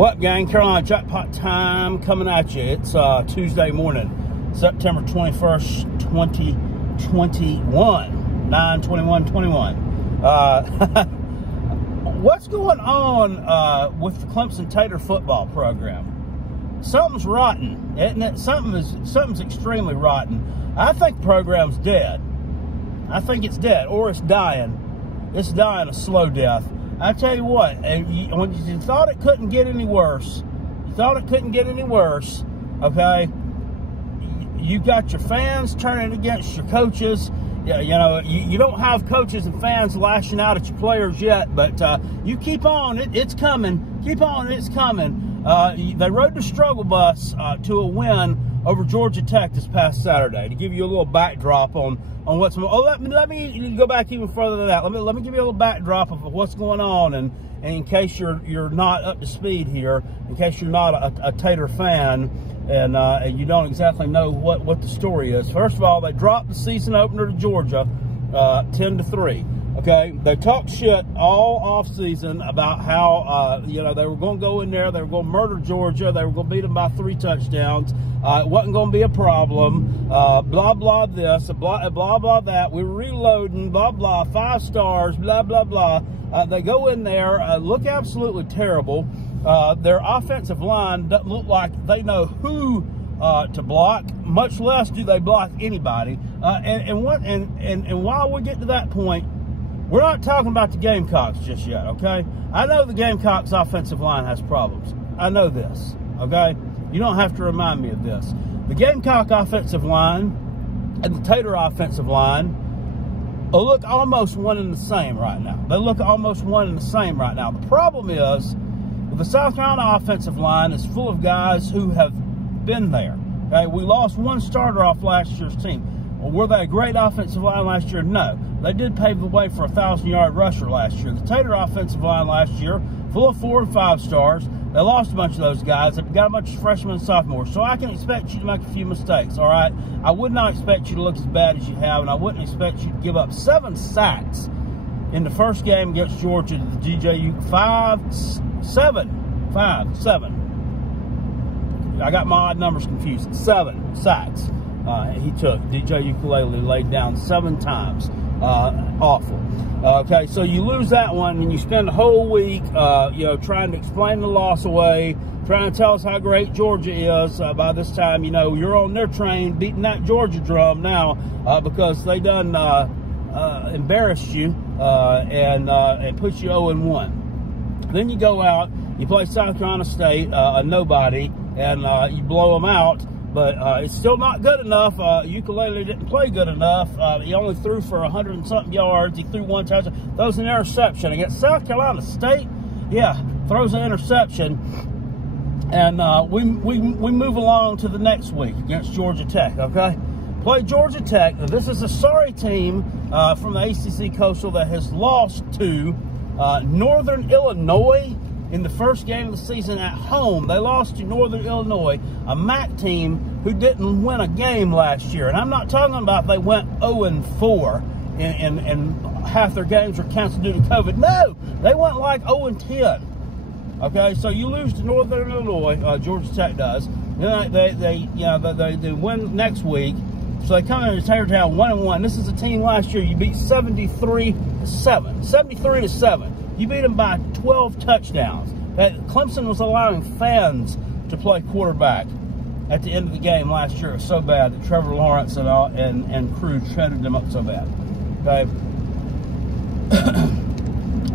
What, gang? Carolina Jackpot time coming at you. It's Tuesday morning, September 21st, 2021, 9/21/21. What's going on with the Clemson Tater football program? Something's rotten, isn't it? Something's extremely rotten. I think the program's dead. I think it's dead, or it's dying. It's dying a slow death. I tell you what, when you thought it couldn't get any worse, okay, you got your fans turning against your coaches. Yeah, you know, you don't have coaches and fans lashing out at your players yet, but you keep on. It's coming. Keep on. It's coming. They rode the struggle bus to a win over Georgia Tech this past Saturday. To give you a little backdrop on what's going on. Let me go back even further than that. Let me give you a little backdrop of what's going on, and in case you're not up to speed here, in case you're not a Tater fan, and you don't exactly know what the story is. First of all, they dropped the season opener to Georgia 10-3. Okay, they talked shit all off season about how you know, they were going to go in there, they were going to murder Georgia, they were going to beat them by 3 touchdowns. It wasn't going to be a problem. Blah blah this, blah blah that. We're reloading. Blah blah. 5 stars. Blah blah blah. They go in there, look absolutely terrible. Their offensive line doesn't look like they know who to block, much less do they block anybody. And while we get to that point, we're not talking about the Gamecocks just yet, okay? I know the Gamecocks' offensive line has problems. I know this, okay? You don't have to remind me of this. The Gamecock offensive line and the Tater offensive line look almost one and the same right now. They look almost one and the same right now. The problem is, the South Carolina offensive line is full of guys who have been there. Okay? We lost 1 starter off last year's team. Well, were they a great offensive line last year? No. They did pave the way for a 1,000-yard rusher last year. The Tater offensive line last year, full of 4 and 5 stars. They lost a bunch of those guys. They've got a bunch of freshmen and sophomores. So I can expect you to make a few mistakes, all right? I would not expect you to look as bad as you have, and I wouldn't expect you to give up 7 sacks in the first game against Georgia to the DJU. 7. I got my odd numbers confused. 7 sacks. He took. DJ Ukulele laid down 7 times. Awful. Okay, so you lose that one, and you spend the whole week, you know, trying to explain the loss away, trying to tell us how great Georgia is. By this time, you know, you're on their train, beating that Georgia drum now, because they done embarrassed you and put you 0-1. Then you go out, you play South Carolina State, a nobody, and you blow them out. But it's still not good enough. Ukulele didn't play good enough. He only threw for 100 and something yards. He threw 1 touchdown. Throws an interception against South Carolina State. Yeah, throws an interception. And we move along to the next week against Georgia Tech. Okay, play Georgia Tech. Now, this is a sorry team from the ACC Coastal that has lost to Northern Illinois in the first game of the season at home. They lost to Northern Illinois, a MAC team who didn't win a game last year. And I'm not talking about they went 0-4 and half their games were canceled due to COVID. No, they went like 0-10. Okay, so you lose to Northern Illinois, Georgia Tech does. Then they win next week. So they come into Tatertown 1-1. This is a team last year you beat 73-7. 73-7. You beat them by 12 touchdowns. Clemson was allowing fans to play quarterback at the end of the game last year. It was so bad that Trevor Lawrence and crew shredded them up so bad. Okay.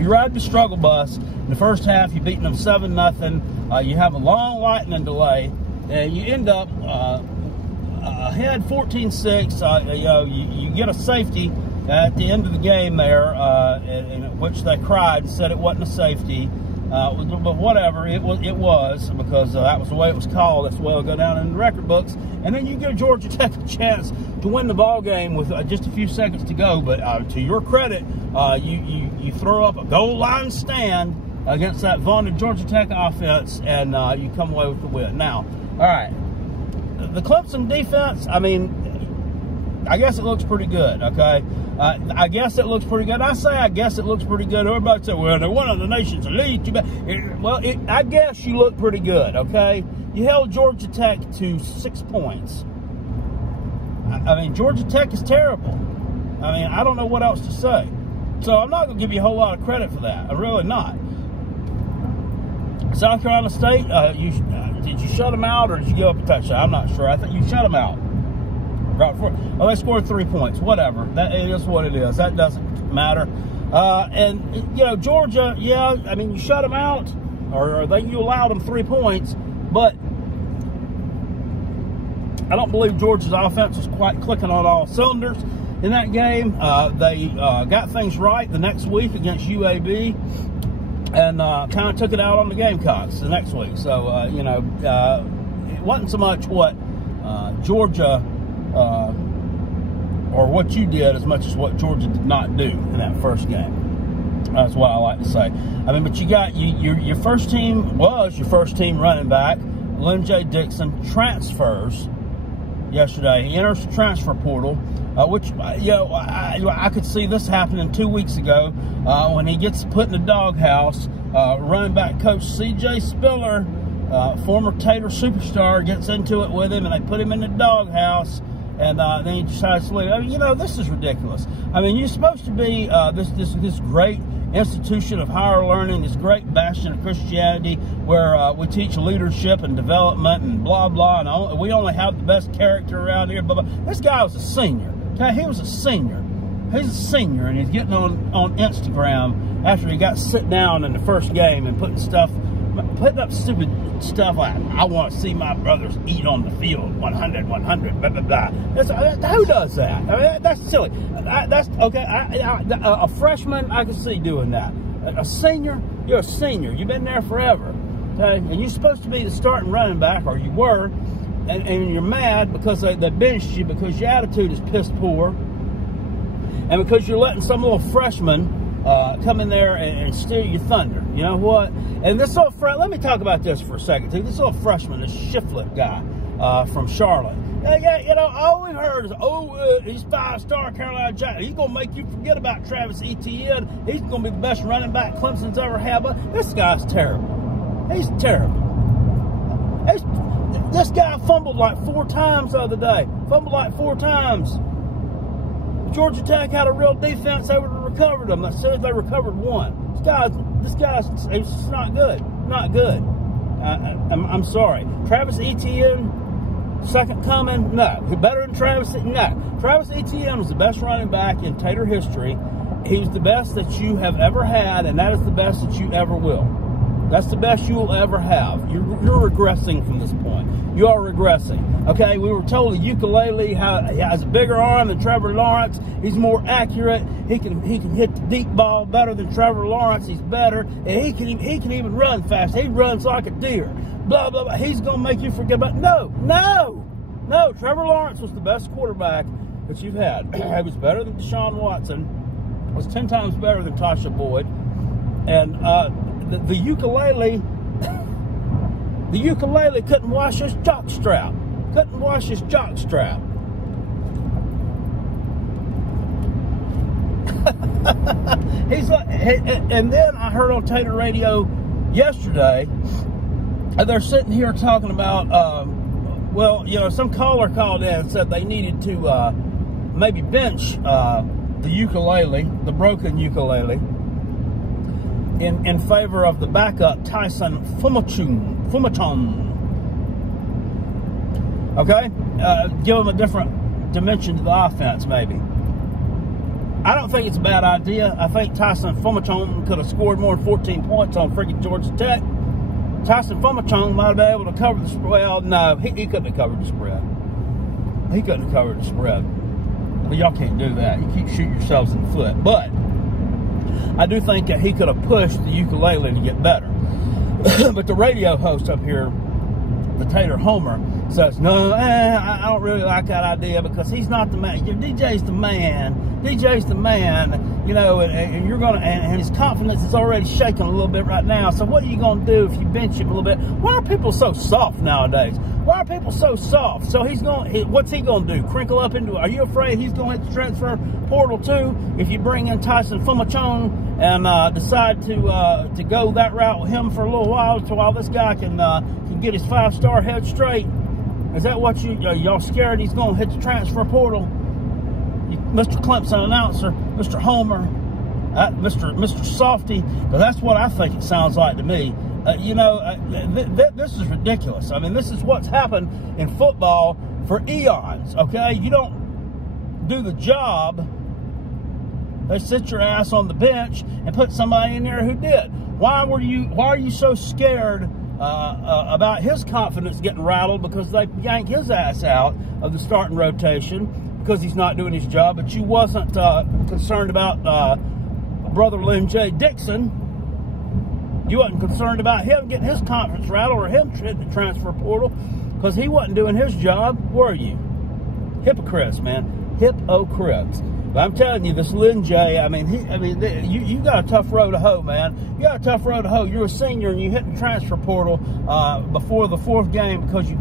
You ride the struggle bus. In the first half, you're beating them 7-0. You have a long lightning delay, and you end up ahead 14-6. You get a safety at the end of the game there, in which they cried and said it wasn't a safety. But whatever, it was because that was the way it was called. That's the way it'll go down in the record books. And then you give Georgia Tech a chance to win the ball game with just a few seconds to go. But to your credit, you throw up a goal line stand against that vaunted Georgia Tech offense, and you come away with the win. Now, all right, the Clemson defense, I mean, I guess it looks pretty good, okay? I guess it looks pretty good. I say I guess it looks pretty good. Everybody say, well, they're one of the nation's elite. Well, I guess you look pretty good, okay? You held Georgia Tech to 6 points. I mean, Georgia Tech is terrible. I mean, I don't know what else to say. So I'm not going to give you a whole lot of credit for that. I'm really not. South Carolina State, did you shut them out or did you give up a touchdown? I'm not sure. I think you shut them out. Well, they scored 3 points. Whatever. That is what it is. That doesn't matter. And, you know, Georgia, yeah, I mean, you shut them out or you allowed them 3 points, but I don't believe Georgia's offense was quite clicking on all cylinders in that game. They got things right the next week against UAB and kind of took it out on the Gamecocks the next week. So, you know, it wasn't so much what Georgia or what you did as much as what Georgia did not do in that first game. That's what I like to say. I mean, but you got your first team was your first team running back, Lyn-J Dixon, transfers yesterday. He enters the transfer portal, which, you know, I could see this happening 2 weeks ago when he gets put in the doghouse. Running back coach C.J. Spiller, former Tater superstar, gets into it with him, and they put him in the doghouse. And then he decides to leave. I mean, you know, this is ridiculous. I mean, you're supposed to be this great institution of higher learning, this great bastion of Christianity where we teach leadership and development and blah, blah, and we only have the best character around here, blah, blah. This guy was a senior. Okay? He was a senior. He's a senior, and he's getting on Instagram after he got sit down in the first game and putting up stupid stuff like, I want to see my brothers eat on the field, 100, 100, blah, blah, blah. Who does that? I mean, that's silly. That's okay. A freshman, I can see doing that. A senior, you're a senior. You've been there forever. Okay? And you're supposed to be the starting running back, or you were, and you're mad because they benched you because your attitude is piss poor, and because you're letting some little freshman come in there and steal your thunder. You know what? And this little let me talk about this for a second, too. This little freshman, this Shiflett guy from Charlotte. Yeah, you know, all we've heard is, he's 5-star Carolina Jack. He's going to make you forget about Travis Etienne. He's going to be the best running back Clemson's ever had. But this guy's terrible. He's terrible. This guy fumbled like 4 times the other day. Fumbled like 4 times. Georgia Tech had a real defense. They would have recovered them. As soon as they recovered 1. This guy's it's just not good. Not good. I'm sorry. Travis Etienne, second coming? No. Better than Travis? No. Travis Etienne was the best running back in Tater history. He was the best that you have ever had, and that is the best that you ever will. That's the best you will ever have. You're regressing from this point. You are regressing. Okay, we were told that Ukulele has a bigger arm than Trevor Lawrence. He's more accurate. He can hit the deep ball better than Trevor Lawrence. He's better, and he can even run fast. He runs like a deer. Blah blah blah. He's gonna make you forget about. No. Trevor Lawrence was the best quarterback that you've had. He was better than Deshaun Watson. Was 10 times better than Tasha Boyd, and the ukulele. The ukulele couldn't wash his jock strap. Couldn't wash his jock strap. He's like, and then I heard on Tater Radio yesterday, they're sitting here talking about, well, you know, some caller called in and said they needed to maybe bench the ukulele, the broken ukulele, in favor of the backup Tyson Fumaton. Okay? Give him a different dimension to the offense, maybe. I don't think it's a bad idea. I think Tyson Fumaton could have scored more than 14 points on freaking Georgia Tech. Tyson Fumaton might have been able to cover the spread. Well, no, he couldn't have covered the spread. He couldn't have covered the spread. But y'all can't do that. You keep shooting yourselves in the foot. But I do think that he could have pushed the ukulele to get better. But the radio host up here, the Tater Homer, says, no, I don't really like that idea because he's not the man. DJ's the man. DJ's the man. you know, and you're going to, and his confidence is already shaking a little bit right now. So what are you going to do if you bench him a little bit? Why are people so soft nowadays? Why are people so soft? So what's he going to do? Crinkle up into, are you afraid he's going to hit the transfer portal too? If you bring in Tyson Fumachong and decide to go that route with him for a little while, while this guy can get his 5-star head straight. Is that what y'all scared he's going to hit the transfer portal? Mr. Clemson announcer, Mr. Homer, Mr. Softy, because that's what I think it sounds like to me. You know, this is ridiculous. I mean, this is what's happened in football for eons, okay? You don't do the job. They sit your ass on the bench and put somebody in there who did. Why are you so scared about his confidence getting rattled because they yanked his ass out of the starting rotation because he's not doing his job? But you wasn't concerned about brother Lyn-J Dixon. You wasn't concerned about him getting his confidence rattled or him hitting the transfer portal because he wasn't doing his job, were you? Hypocrites, man. Hypocrites. But I'm telling you, this Lyn-J, you got a tough road to hoe, man. You got a tough road to hoe. You're a senior and you hit the transfer portal before the 4th game because you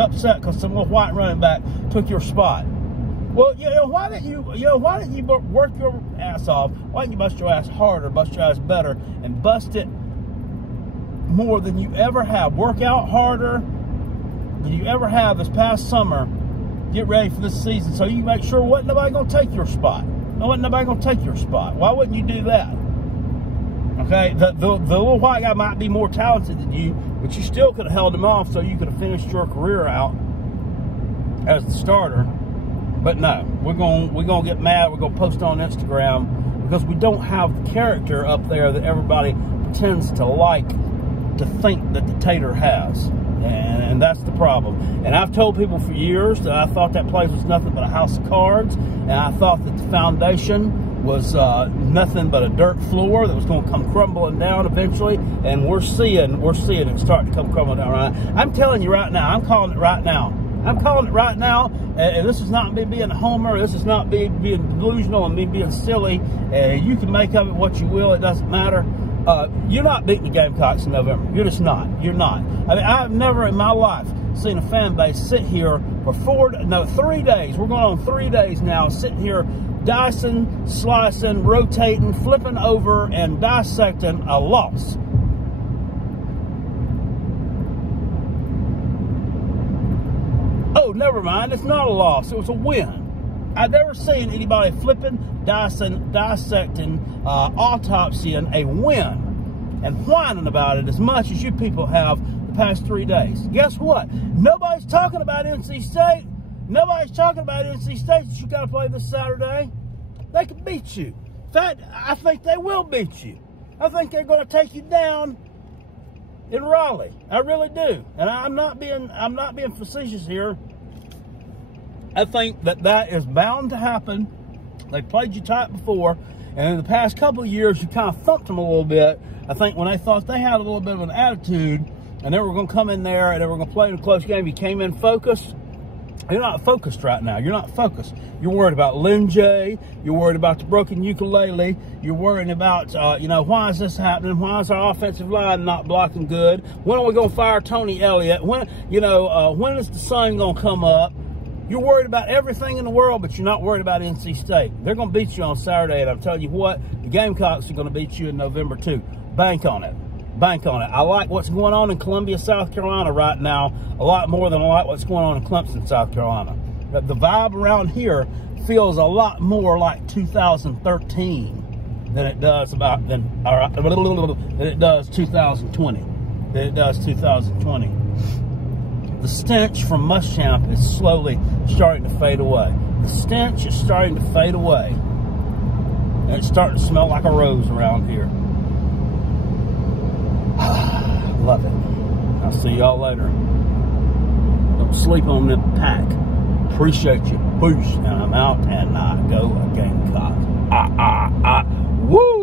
upset because some little white running back took your spot. Well, why didn't you work your ass off? Why didn't you bust your ass harder, bust your ass better, and bust it more than you ever have? Work out harder than you ever have this past summer. Get ready for this season so you make sure wasn't nobody going to take your spot. Wasn't nobody going to take your spot. Why wouldn't you do that? Okay, the little white guy might be more talented than you, but you still could have held him off so you could have finished your career out as the starter. But no, we're gonna get mad. We're gonna post on Instagram because we don't have the character up there that everybody pretends to think that the Tater has, and that's the problem. And I've told people for years that I thought that place was nothing but a house of cards, and I thought that the foundation was nothing but a dirt floor that was going to come crumbling down eventually. And we're seeing it starting to come crumbling down. Right? I'm telling you right now. I'm calling it right now. I'm calling it right now, and this is not me being a homer. This is not me being delusional and me being silly. You can make of it what you will. It doesn't matter. You're not beating the Gamecocks in November. You're just not. You're not. I mean, I've never in my life seen a fan base sit here for 3 days. We're going on 3 days now, sitting here dicing, slicing, rotating, flipping over, and dissecting a loss. Oh, never mind. It's not a loss. It was a win. I've never seen anybody flipping, dissecting, autopsying a win and whining about it as much as you people have the past 3 days. Guess what? Nobody's talking about NC State. Nobody's talking about NC State that you got to play this Saturday. They can beat you. In fact, I think they will beat you. I think they're going to take you down in Raleigh. I really do. And I'm not being facetious here. I think that is bound to happen. They played you tight before, and in the past couple of years, you kind of thumped them a little bit. I think when they thought they had a little bit of an attitude, and they were going to come in there and they were going to play in a close game, you came in focused. You're not focused right now. You're not focused. You're worried about Lyn-J. You're worried about the broken ukulele. You're worrying about, why is this happening? Why is our offensive line not blocking good? When are we going to fire Tony Elliott? When is the sun going to come up? You're worried about everything in the world, but you're not worried about NC State. They're going to beat you on Saturday, and I'm telling you what, the Gamecocks are going to beat you in November too. Bank on it. Bank on it. I like what's going on in Columbia, South Carolina right now a lot more than I like what's going on in Clemson, South Carolina. The vibe around here feels a lot more like 2013 than it does 2020. Than it does 2020. The stench from Muschamp is slowly starting to fade away. The stench is starting to fade away. And it's starting to smell like a rose around here. Love it. I'll see y'all later. Don't sleep on that pack. Appreciate you. Peace. And I'm out, and I go a Gamecock. Woo!